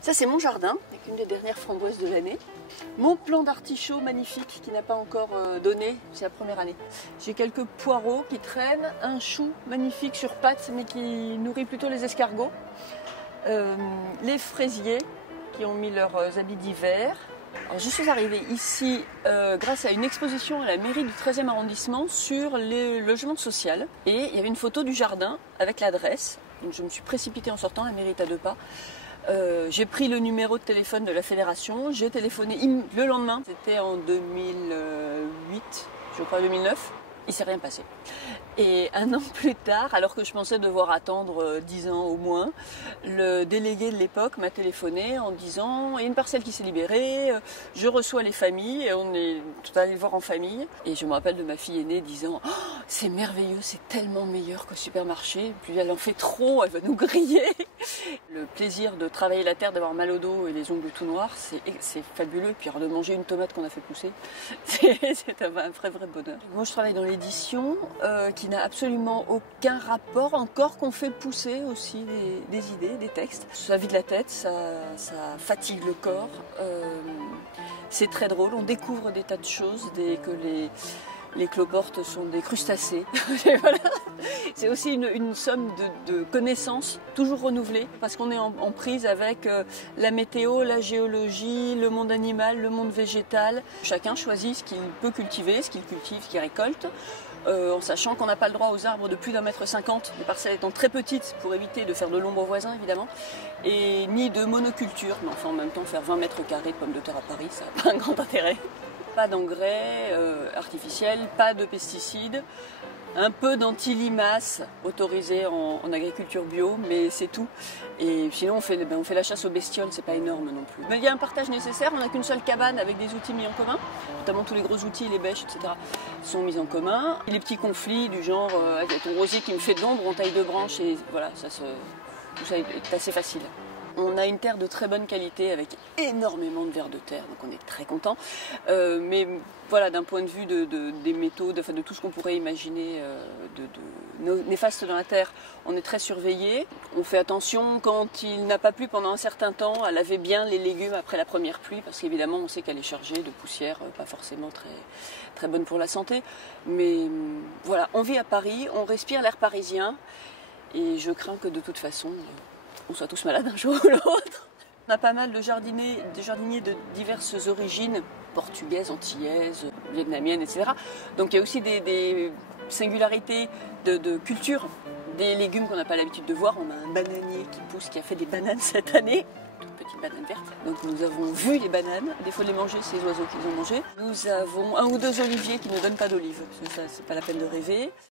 Ça, c'est mon jardin, avec une des dernières framboises de l'année. Mon plant d'artichaut magnifique qui n'a pas encore donné, c'est la première année. J'ai quelques poireaux qui traînent, un chou magnifique sur pattes, mais qui nourrit plutôt les escargots. Les fraisiers qui ont mis leurs habits d'hiver. Alors, je suis arrivée ici grâce à une exposition à la mairie du 13e arrondissement sur les logements sociaux. Et il y avait une photo du jardin avec l'adresse. Donc je me suis précipitée en sortant, la mairie est à 2 pas. J'ai pris le numéro de téléphone de la fédération, j'ai téléphoné le lendemain, c'était en 2008, je crois 2009, il ne s'est rien passé. Et un an plus tard, alors que je pensais devoir attendre 10 ans au moins, le délégué de l'époque m'a téléphoné en disant « Il y a une parcelle qui s'est libérée, je reçois les familles, et on est tout allé le voir en famille. » Et je me rappelle de ma fille aînée disant oh, « C'est merveilleux, c'est tellement meilleur qu'au supermarché, puis elle en fait trop, elle va nous griller. » Le plaisir de travailler la terre, d'avoir mal au dos et les ongles tout noirs, c'est fabuleux. Puis alors de manger une tomate qu'on a fait pousser, c'est un vrai bonheur. Moi je travaille dans l'édition qui n'a absolument aucun rapport, encore qu'on fait pousser aussi des idées, des textes. Ça vide la tête, ça fatigue le corps, c'est très drôle, on découvre des tas de choses, que les cloportes sont des crustacés. Voilà. C'est aussi une somme de connaissances toujours renouvelées parce qu'on est en prise avec la météo, la géologie, le monde animal, le monde végétal. Chacun choisit ce qu'il peut cultiver, ce qu'il cultive, ce qu'il récolte. En sachant qu'on n'a pas le droit aux arbres de plus d'1,50 m, les parcelles étant très petites pour éviter de faire de l'ombre aux voisins évidemment, et ni de monoculture, mais enfin en même temps faire 20 mètres carrés de pommes de terre à Paris, ça n'a pas un grand intérêt. Pas d'engrais artificiels, pas de pesticides, un peu d'anti-limaces autorisés en agriculture bio, mais c'est tout. Et sinon on fait la chasse aux bestioles, c'est pas énorme non plus. Mais il y a un partage nécessaire, on n'a qu'une seule cabane avec des outils mis en commun, notamment tous les gros outils, les bêches, etc. sont mis en commun. Et les petits conflits du genre il y a ton rosier qui me fait de l'ombre, on taille 2 branches et voilà, tout ça est assez facile. On a une terre de très bonne qualité avec énormément de vers de terre, donc on est très content. Mais voilà, d'un point de vue des métaux, de tout ce qu'on pourrait imaginer de néfaste dans la terre, on est très surveillé. On fait attention quand il n'a pas plu pendant un certain temps à laver bien les légumes après la première pluie, parce qu'évidemment on sait qu'elle est chargée de poussière, pas forcément très bonne pour la santé. Mais voilà, on vit à Paris, on respire l'air parisien, et je crains que de toute façon on soit tous malades un jour ou l'autre. On a pas mal de jardiniers de diverses origines, portugaises, antillaises, vietnamiennes, etc. Donc il y a aussi des singularités de culture, des légumes qu'on n'a pas l'habitude de voir. On a un bananier qui pousse, qui a fait des bananes cette année, toutes petites bananes vertes. Donc nous avons vu les bananes, des fois les manger, c'est les oiseaux qui les ont mangées. Nous avons 1 ou 2 oliviers qui ne donnent pas d'olives, ça c'est pas la peine de rêver.